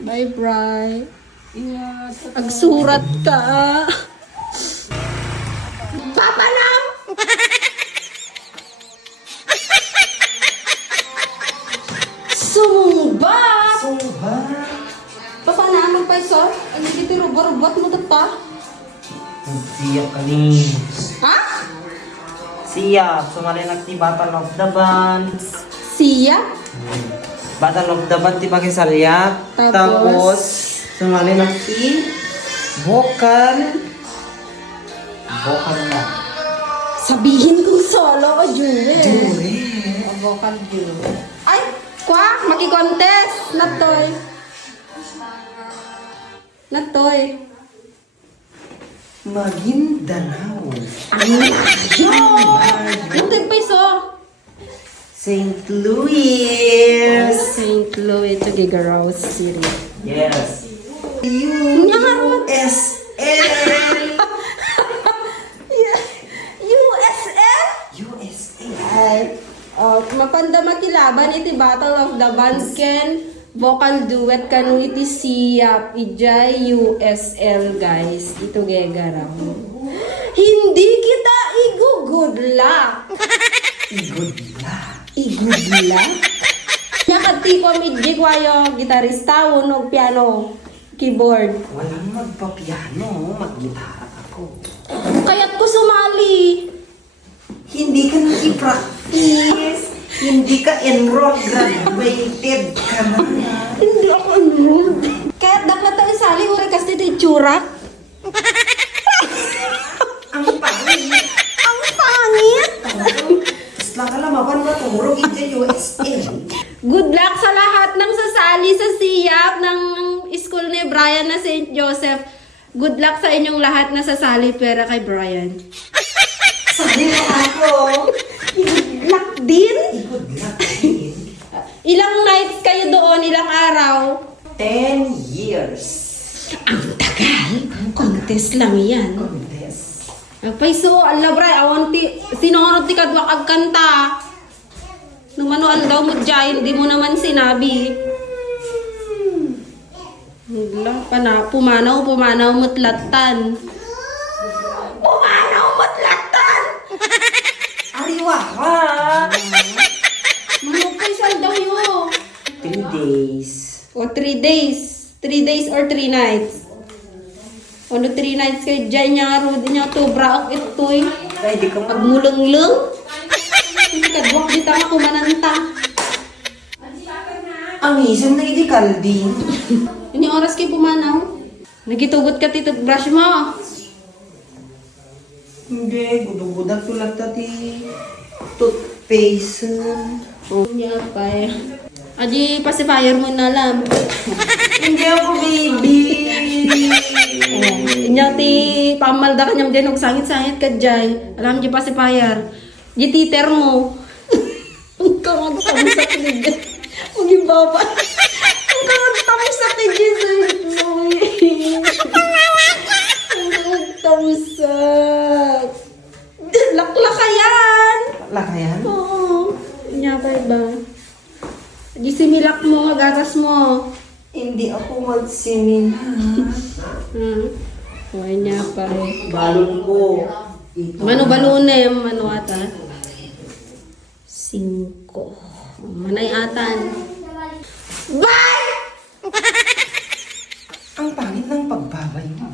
Bye, Bri. Agsurat ka. Papa lang! Sumba! Sumba? Papa na, magpaiso? Ano dito, robot mo ito pa? Siya kanin. Ha? Siya, sumali na ti Battle of the Bands. Siya? Battle of the Bands, ti Pakisalya. Tapos? Tapos, sumali na ti vocal. Vocal na. Sabihin kong solo o duet. Duet. O vocal duet. Ay! Kwa! Maki-contest! Natoy! Natoy! Maguindanao. Yung tigpaiso! St. Louis. St. Louis to Gigarouse City. Yes. Nyaharot. USL. USL? USA. Ay, mapanda makilaban iti Battle of the Bands ken vocal duet kanu iti siyap ijay USL guys. Ito gegaraw. Hindi kita igugudla. Igudla. Igudla? Nakati ko midjik wayo gitarista unog piano keyboard. Walang magpapiano, maggitara ako. Kaya't ko sumali. Hindi ka nag-practice. Hindi ka enrolled, graduated ka na. Hindi ako enrolled. Kaya't dakla tayo sali uri kasi ito itsura. Ang pangit. Ang pangit! Isla ka lamaban ba tumurog iti USL? Good luck sa lahat ng sasali sa siyap ng school ni Brian na St. Joseph. Good luck sa inyong lahat na sasali pera kay Brian. Sali mo ako. Good luck din? Igudla. Ilang nights kayo doon? Ilang araw? 10 years. Ang tagal. Contest lang yan. Contest. Paiso, ala Bray, awan ti, sinunod ti kadwak agkanta. Numanuan daw mo dyan, hindi mo naman sinabi. Wala pa na, pumanaw mutlatan. Pumanaw mutlatan! Ariwa ka. Manupay daw yun. 3 days. O 3 days. 3 days or 3 nights. Ano 3 nights kayo dyan niya, Rudy niya, tubra ak ito'y. Ay, di ka mag... Pagmulong-lung. Hindi kadwak di tama kumananta. Ang isang na iti kaldi. Yun yung oras kayo pumanaw. Nagitugot ka tito, brush mo. Hindi, gudugudag tulad tati toothpaste. Niya pa eh. Aji, pacifier mo na lang. Hindi ako baby. Inya ti pamalda ka niyam din og sangit-sangit ka jay. Alam di pacifier. Di titer mo. Ang kamag-tamos sa tinig. Ang ibaba. Ang kamag-tamos sa tinig. Ang kamag-tamos sa... Lakla ka yan. Wala ka yan? Oo. Inya pa ba? Di similak mo, gatas mo. Hindi ako magsimin. Huwag niya pa eh. Balon ko. Mano balunem, mano ata? 5. Manay atan. Bye! Ang pangit ng pagbabay mo.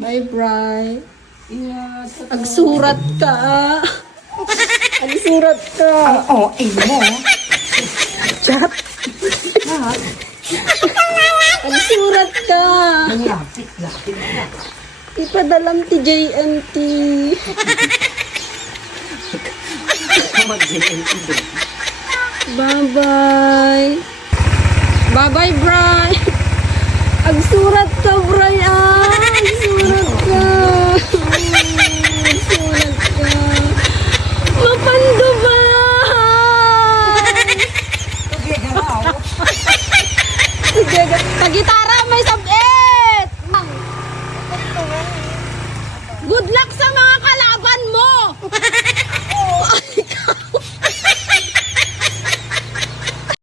Bye, Bri. Agsurat ka. Agsurat ka. Ang OA mo. Chat. Agsurat ka. Ang lapit. Ipadalam ti JNT. Ako mag-JNT doon. Bye-bye. Bye-bye, Bri. Agsurat ka, Bri, ah. Agsurat ka. Agsurat ka. Mapanda